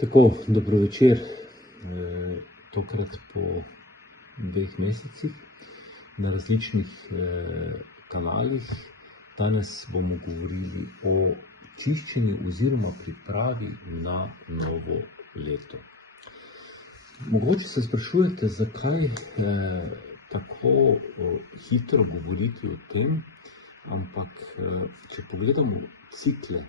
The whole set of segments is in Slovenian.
Tako, dobro večer. Tokrat po 2 mesecih na različnih kanalih. Danes bomo govorili o čiščenju oziroma pripravi na novo leto. Mogoče se sprašujete, zakaj tako hitro govoriti o tem, ampak če pogledamo cikle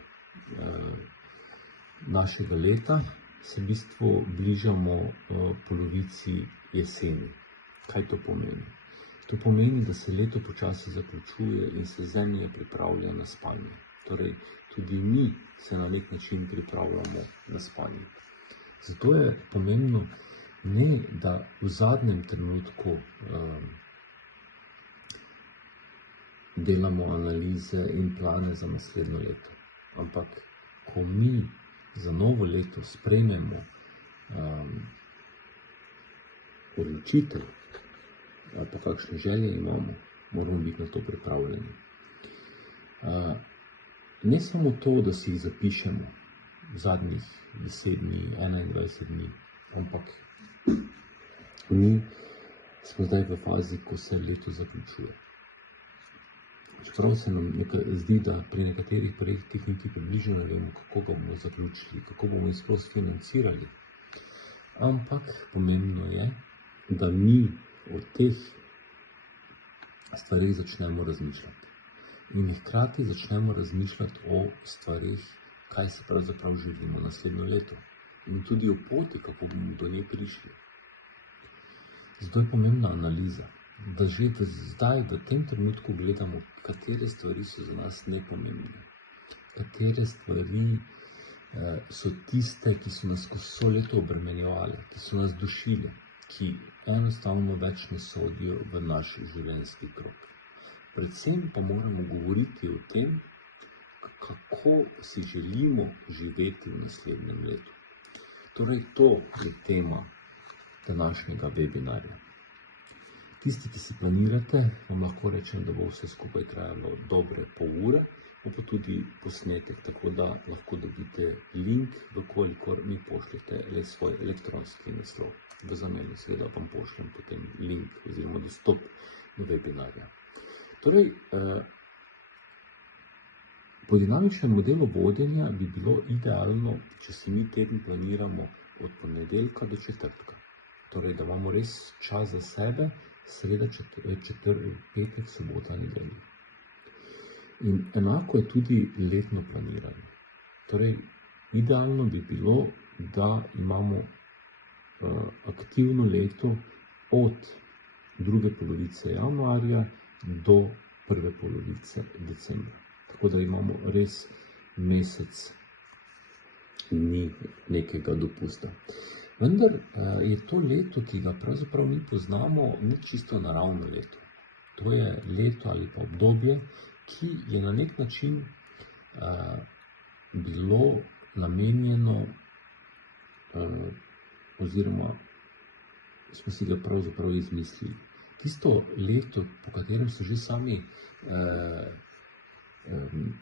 našega leta, se v bistvu bližamo polovici jeseni. Kaj to pomeni? To pomeni, da se leto počasi zaključuje in se Zemlja pripravlja na spanje. Torej, tudi mi se na nek način pripravljamo na spanje. Zato je pomembno ne, da v zadnjem trenutku delamo analize in plane za naslednje leto, ampak ko mi za novo leto sprejmemo odločitev ali pa kakšne želje imamo, moramo biti na to pripravljeni. Ne samo to, da si jih zapišemo zadnjih 10 dni, 21 dni, ampak mi smo zdaj v fazi, ko se leto zaključuje. Čeprav se nam zdi, da pri nekaterih projektih niti približno ne vemo, kako ga bomo zaključili, kako bomo jih sploh financirali. Ampak pomembno je, da mi o teh stvarih začnemo razmišljati. In hkrati začnemo razmišljati o stvarih, kaj se pravzaprav želimo naslednje leto. In tudi o poti, kako bomo do nje prišli. Zato je pomembna analiza. Da že zdaj, v tem trenutku gledamo, katere stvari so za nas nepomembne, katere stvari so tiste, ki so nas skozi vse leto obremenjevale, ki so nas dušile, ki enostavno več ne sodijo v naš življenjski krog. Predvsem pa moramo govoriti o tem, kako si želimo živeti v naslednjem letu. Torej, to je tema današnjega webinarja. Tisti, ki si planirate, vam lahko rečem, da bo vse skupaj trajalo dobre pol ure, bo pa tudi posnetek, tako da lahko dobite link, vkolikor mi pošljete le svoj elektronski naslov. V zameno seveda vam pošljem potem link oziroma dostop do webinarja. Torej, po dinamičnem modelu vodenja bi bilo idealno, če si mi teden planiramo od ponedeljka do četrtka. Torej, da imamo res čas za sebe, sreda, petek, sobota, nedelja. In enako je tudi letno planiranje. Torej, idealno bi bilo, da imamo aktivno leto od druge polovice januarja do prve polovice decembra. Tako da imamo res mesec dni nekega dopusta. Vendar je to leto, ki ga pravzaprav mi poznamo, ni čisto naravno leto. To je leto ali pa obdobje, ki je na nek način bilo namenjeno oziroma smo si ga pravzaprav izmislili. Tisto leto, po katerem so že sami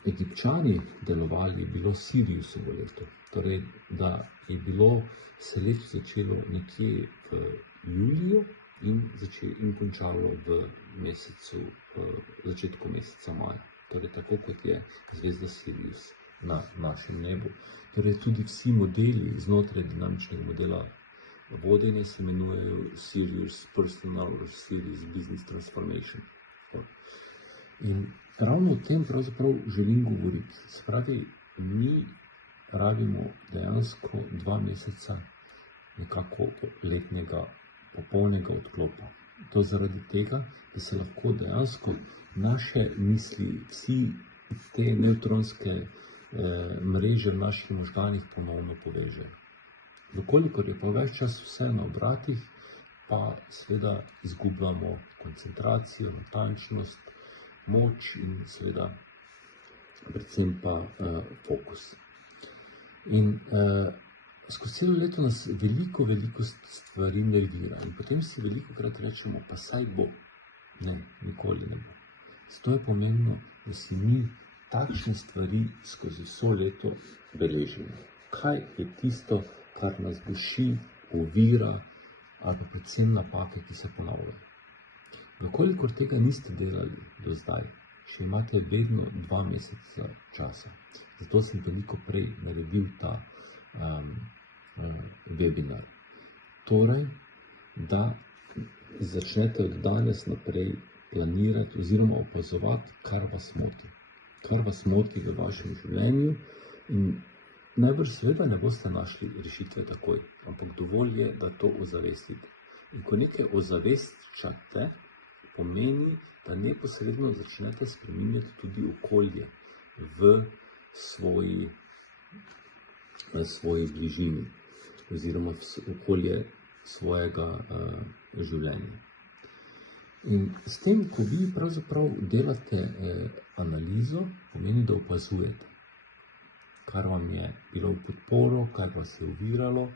Egipčani delovali, je bilo Siriusovo leto. Torej, da je bilo se leto začelo nekje v juliju in končalo v začetku meseca maja. Torej, tako kot je zvezda Sirius na našem nebu. Torej, tudi vsi modeli znotraj dinamičnega modela vodenja se imenujejo Sirius Personal or Sirius Business Transformation. In ravno o tem pravzaprav želim govoriti. Se pravi, mi rabimo dejansko 2 meseca nekako letnega popolnega odklopa. To zaradi tega, da se lahko dejansko naše misli, vsi te nevtronske mreže v naših možganih ponovno povežejo. Vkolikor je pa več čas vse na obratih, pa seveda izgubljamo koncentracijo, natančnost, moč in seveda predvsem pa fokus. In skozi celo leto nas veliko stvari nervira in potem si velikokrat rečemo, pa saj bo. Ne, nikoli ne bo. Zato je pomembno, da si mi takšne stvari skozi vso leto beležimo. Kaj je tisto, kar nas duši, ovira, ali pa predvsem napake, ki se ponavljajo. Vkolikor tega niste delali do zdaj, še imate vedno 2 meseca časa. Zato sem veliko prej naredil ta webinar. Torej, da začnete od danes naprej planirati oziroma opazovati, kar vas moti. Kar vas moti v vašem življenju in najbrž seveda ne boste našli rešitve takoj, ampak dovolj je, da to ozavestite. In ko nekaj ozaveščate, pomeni, da neposredno začnete spreminjati tudi okolje v svoji bližini oziroma okolje svojega življenja. In s tem, ko vi pravzaprav delate analizo, pomeni, da opazujete, kar vam je bilo v podporo, kar vas je oviralo,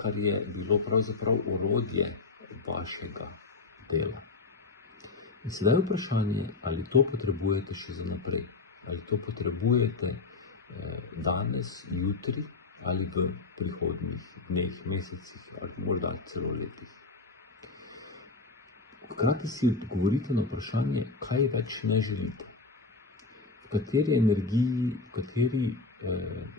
kar je bilo pravzaprav orodje vašega dela. In sedaj vprašanje, ali to potrebujete še za naprej, ali to potrebujete danes, jutri ali v prihodnjih dneh, mesecih ali morda celo letih. Hkrati si odgovorite na vprašanje, kaj več ne želite. V kateri energiji, v kateri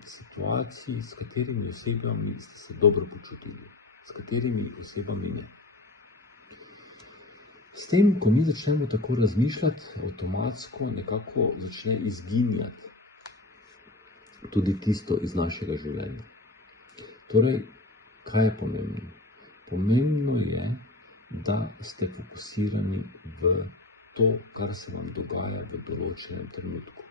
situaciji, s katerimi osebami ste se dobro počutili, s katerimi osebami ne. S tem, ko mi začnemo tako razmišljati, avtomatsko nekako začne izginjati tudi tisto iz našega življenja. Torej, kaj je pomembno? Pomembno je, da ste fokusirani v to, kar se vam dogaja v določenem trenutku.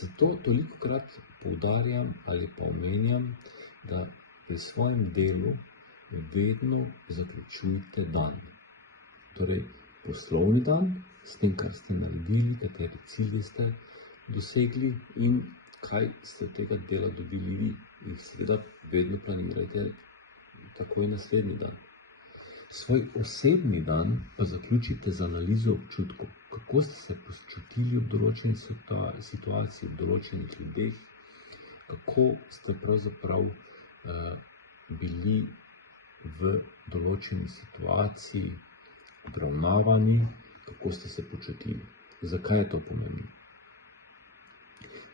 Zato tolikokrat poudarjam ali pa omenjam, da pri svojem delu vedno zaključujte dan. Torej, poslovni dan s tem, kar ste naredili, kateri cilji ste dosegli in kaj ste od tega dela dobili vi. In seveda vedno planirajte takoj naslednji dan. Svoj osebni dan pa zaključite z analizo občutkov. Kako ste se počutili v določeni situaciji, v določenih ljudeh, kako ste pravzaprav bili v določeni situaciji obravnavani, kako ste se počutili. Zakaj je to pomembno?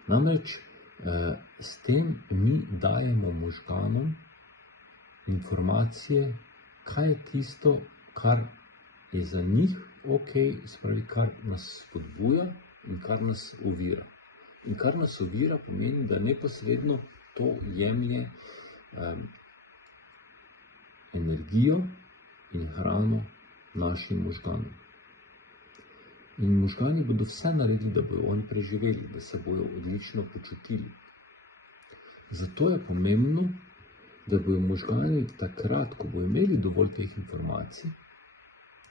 Namreč s tem mi dajemo možganom informacije, kaj je tisto, kar je za njih ok, spravi, kar nas spodbuja in kar nas ovira. In kar nas ovira pomeni, da neposredno to jemlje energijo in hrano našim možganom. In možgani bodo vse naredili, da bodo oni preživeli, da se bodo odlično počutili. Zato je pomembno, da bodo možgani takrat, ko bodo imeli dovolj teh informacij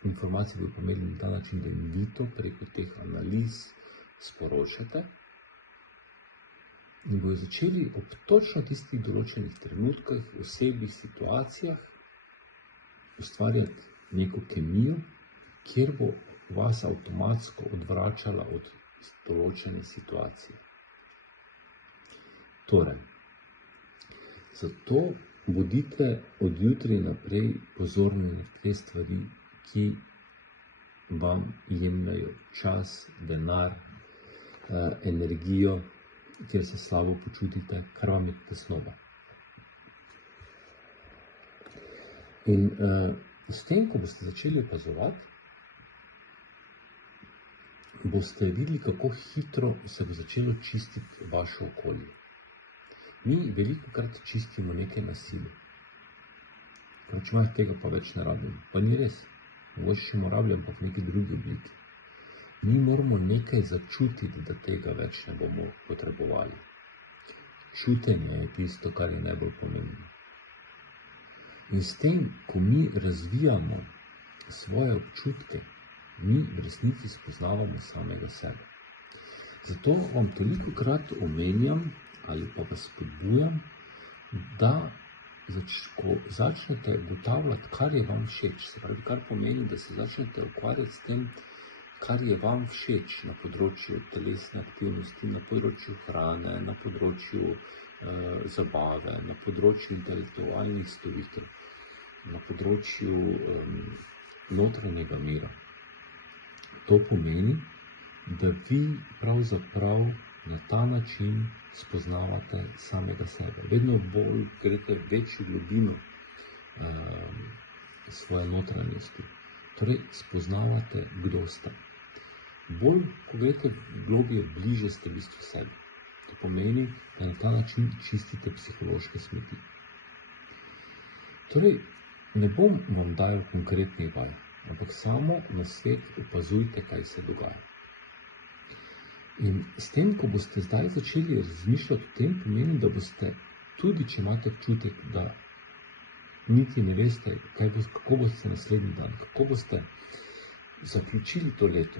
bodo pomembni na ta način, da jim vi to preko teh analiz sporočate in bodo začeli ob točno tistih določenih trenutkih, osebnih situacijah ustvarjati neko kemijo, kjer bo vas avtomatsko odvračala od določene situacije. Torej, zato bodite od jutri naprej pozorni na te stvari, ki vam jemljajo čas, denar, energijo, kjer se slabo počutite, kar vam je tesnoba. In s tem, ko boste začeli opazovati, boste videli, kako hitro se bo začelo čistiti vaše okolje. Mi velikokrat čistimo nekaj na silo. Tega pa več ne rabimo. Pa ni res. Mogoče še morabljam, pa v neki drugi obliki. Mi moramo nekaj začutiti, da tega več ne bomo potrebovali. Čutenje je tisto, kar je najbolj pomembno. In s tem, ko mi razvijamo svoje občutke, mi v resnici spoznavamo samega sebe. Zato vam tolikokrat omenjam ali pa vas spodbujam, da ko začnete ugotavljati, kar je vam všeč, se pravi, kar pomeni, da se začnete ukvarjati s tem, kar je vam všeč na področju telesne aktivnosti, na področju hrane, na področju zabave, na področju intelektualnih storitev, na področju notranjega mira. To pomeni, da vi pravzaprav na ta način spoznavate samega sebe. Vedno bolj greste večjo globino svoje notranjosti. Torej, spoznavate, kdo ste. Bolj, ko greste globje, bliže ste v bistvu sebi. To pomeni, da na ta način čistite psihološke smeti. Torej, ne bom vam dajal konkretnih vaj, ampak samo na svet opazujte, kaj se dogaja. In s tem, ko boste zdaj začeli razmišljati o tem, pomeni, da boste, tudi če imate občutek, da niti ne veste, kako boste naslednji dan, kako boste zaključili to leto,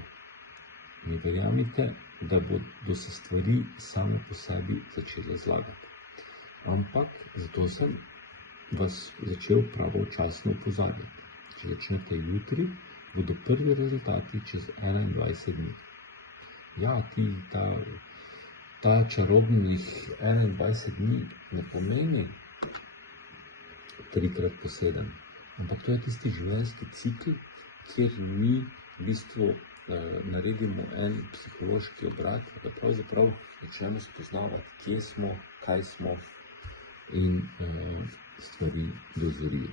ne verjamite, da bodo se stvari same po sebi začele zlagati. Ampak zato sem vas začel pravočasno opozarjati. Če začnete jutri, bodo prvi rezultati čez 21 dni. Ja, ta čarobnih 21 dni ne pomeni 3x7, ampak to je tisti življenjski cikl, kjer mi v bistvu naredimo en psihološki obrat, da pravzaprav začnemo spoznavati, kje smo, kaj smo in stvari dozorijo.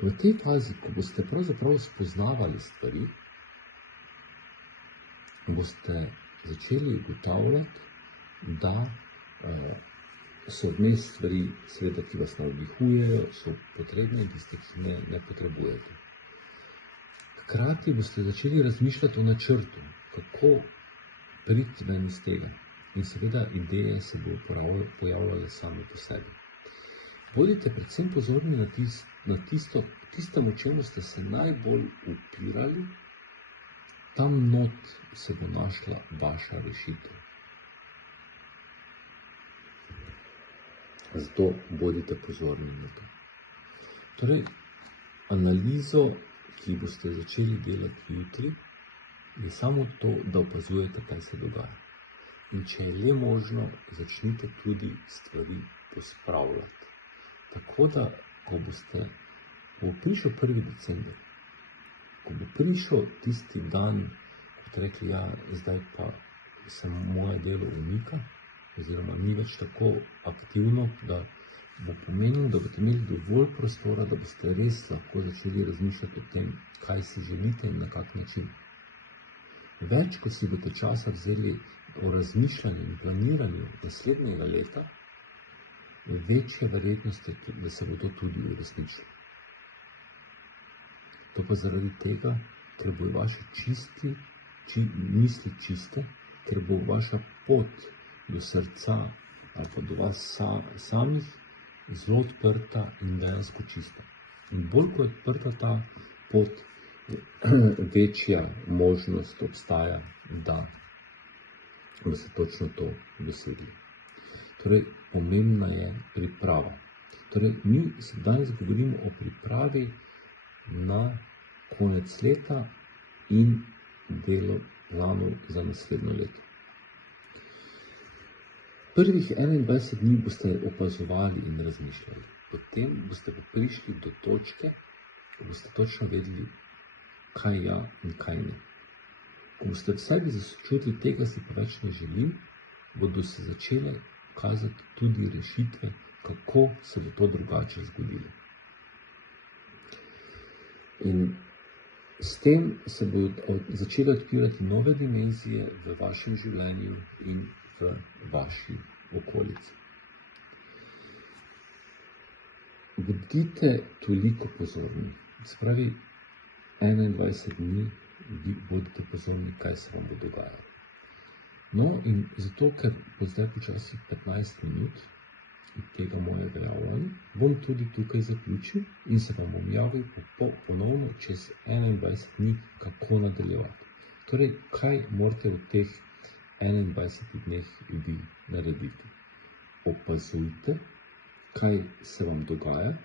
V tej fazi, ko boste pravzaprav spoznavali stvari, boste začeli ugotavljati, da so vmes stvari, seveda, ki vas navdihujejo, so potrebne in tiste, ki ne potrebujete. Hkrati boste začeli razmišljati o načrtu, kako priti ven iz tega. In seveda ideje se bo pojavljale same po sebi. Bodite predvsem pozorni na tistemu, čemu ste se najbolj upirali, tam not se bo našla vaša rešitev. Zato bodite pozorni na to. Torej, analizo, ki boste začeli delati jutri, je samo to, da opazujete, kaj se dogaja. In če je le možno, začnite tudi stvari pospravljati. Tako da, ko bo prišel 1. december, ko bo prišel tisti dan, ko boste rekli, ja, zdaj pa se moje delo umika, oziroma ni več tako aktivno, da bo pomenil, da boste imeli dovolj prostora, da boste res lahko začeli razmišljati o tem, kaj si želite in na kak način. Več, ko si boste časa vzeli o razmišljanju in planiranju naslednjega leta, večja verjetnost je, da se bo to tudi uresničilo. To pa zaradi tega, ker bo vaše misli čiste, ker bo vaša pot do srca ali pa do vas samih zelo odprta in dejansko čista. In bolj, ko je odprta ta pot, večja možnost obstaja, da boste točno to dosegli. Torej, pomembna je priprava. Torej, mi se danes govorimo o pripravi na konec leta in delo planov za naslednjo leto. Prvih 21 dni boste opazovali in razmišljali. Potem boste pa prišli do točke, ko boste točno vedeli, kaj ja in kaj ne. Ko boste v sebi začutili, tega si pa več ne želim, bodo se začele kazati tudi rešitve, kako se bo to drugače zgodilo. In s tem se bodo začele odpirati nove dimenzije v vašem življenju in v vaši okolici. Bodite toliko pozorni. Spravi, 21 dni bodite pozorni, kaj se vam bo dogajalo. No, in zato, ker bo zdaj počasi 15 minut tega mojega javljanja, bom tudi tukaj zaključil in se vam bom javil ponovno čez 21 dni, kako nadaljevati. Torej, kaj morate v teh 21 dneh vi narediti? Opazujte, kaj se vam dogaja.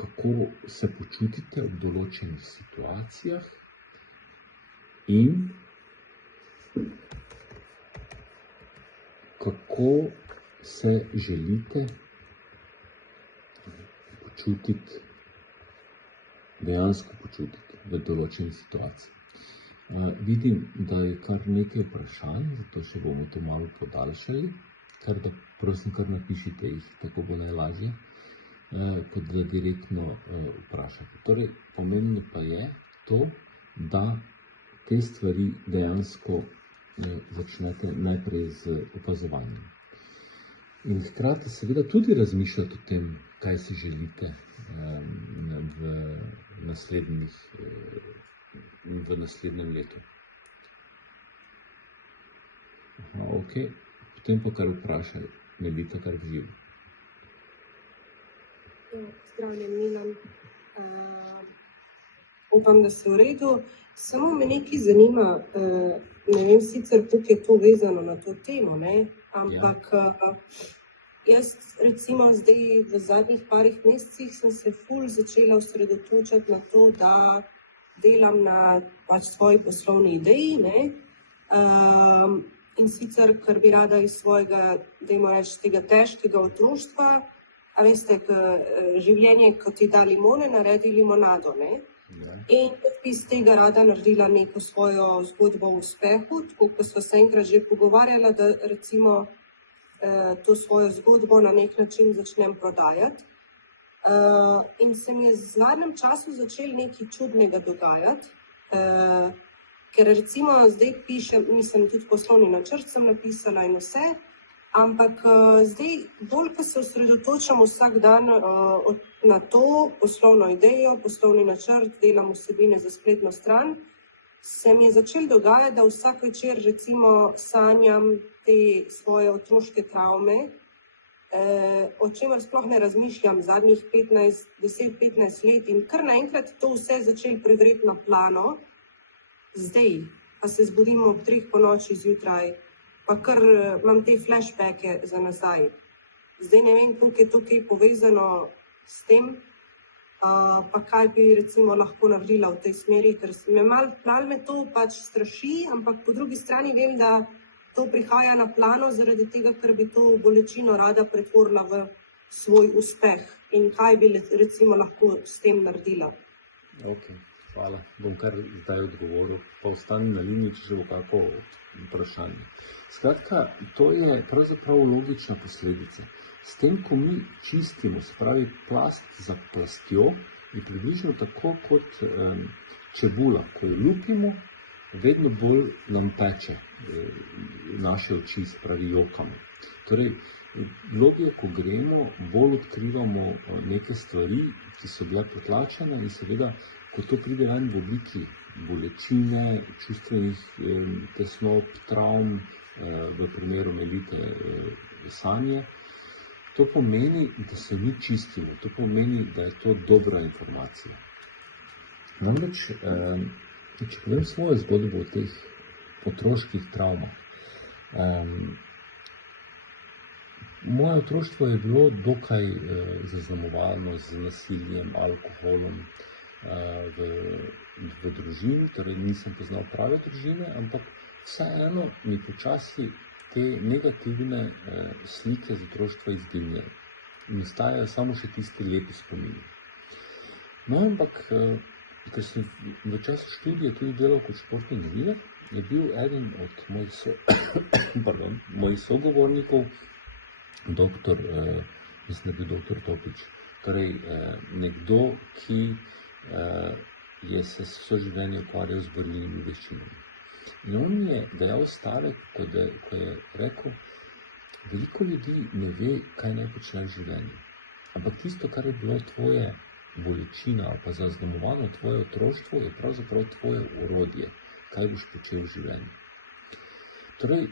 kako se počutite v določenih situacijah in kako se želite počutiti, dejansko počutiti v določenih situacijah. Vidim, da je kar nekaj vprašanj, zato še bomo to malo podaljšali, prosim, kar napišite jih, tako bo najlažje, kot da direktno vprašate. Torej, pomembno pa je to, da te stvari dejansko začnete najprej z opazovanjem. In hkrati seveda tudi razmišljati o tem, kaj si želite v naslednjem letu. Ok, potem pa kar vprašaj, ne biti kar v živi. Zdravljen, Milan. Upam, da se v redu. Samo me nekaj zanima, ne vem sicer, kako je to vezano na to temo, ne? Ampak jaz recimo zdaj v zadnjih parih mesecih sem se ful začela osredotočati na to, da delam na svoji poslovni ideji, ne? In sicer, ker bi rada iz svojega, dajmo reči, tega težkega otroštva, a veste, življenje, ko ti da limone, naredi limonado, ne? In bi iz tega rada naredila neko svojo zgodbo o uspehu, tako kot sva se enkrat že pogovarjala, da recimo to svojo zgodbo na nek način začnem prodajati. In se mi je v zadnjem času začelo nekaj čudnega dogajati, ker recimo zdaj pišem, mislim, tudi poslovni načrt sem napisala in vse, ampak zdaj bolj, ko se osredotočam vsak dan na to poslovno idejo, poslovni načrt, delam vsebine za spletno stran, se mi je začelo dogajati, da vsak večer recimo sanjam te svoje otroške travme, o čemer sploh ne razmišljam zadnjih 10-15 let in kar naenkrat to vse začelo privreti na plano. Zdaj pa se zbudim ob 3 ponoči zjutraj, pa kar imam te flashbacke za nazaj. Zdaj ne vem, koliko je to kaj povezano s tem, pa kaj bi recimo lahko naredila v tej smeri, ker malo me to pač straši, ampak po drugi strani vem, da to prihaja na plano zaradi tega, ker bi to bolečino rada pretvorila v svoj uspeh in kaj bi recimo lahko s tem naredila. Ok, hvala. Bom kar zdaj odgovoril, pa ostani na liniji, če bo kako vprašanje. Skratka, to je pravzaprav logična posledica. S tem, ko mi čistimo, se pravi plast za plastjo, je približno tako kot čebula. Ko jo lupimo, vedno bolj nam peče naše oči, se pravi jokamo. Torej, globlje, ko gremo, bolj odkrivamo neke stvari, ki so bile potlačene in seveda, ko to pride ven v obliki bolečine, čustvenih tesnob, travm, v primeru Melite sanje, to pomeni, da se mi čistimo, to pomeni, da je to dobra informacija. Namreč, če povem svojo zgodbo o teh otroških travmah. Moje otroštvo je bilo dokaj zaznamovano z nasiljem, alkoholom v družini, torej nisem poznal prave družine, ampak vseeno mi počasi te negativne slike z otroštva izginjajo in ostajajo samo še tisti lepi spomini. No, ampak, ker sem v času študija tudi delal kot športni novinar, je bil eden od mojih sogovornikov, mislim, da je bil doktor Topič, torej nekdo, ki je se vse življenje ukvarjal z borilnimi veščinami. In on mi je dejal stavek, ko je rekel, veliko ljudi ne ve, kaj naj počne v življenju. Ampak tisto, kar je bilo tvoje bolečina ali pa zaznamovano tvoje otroštvo, je pravzaprav tvoje orodje, kaj boš počel v življenju. Torej,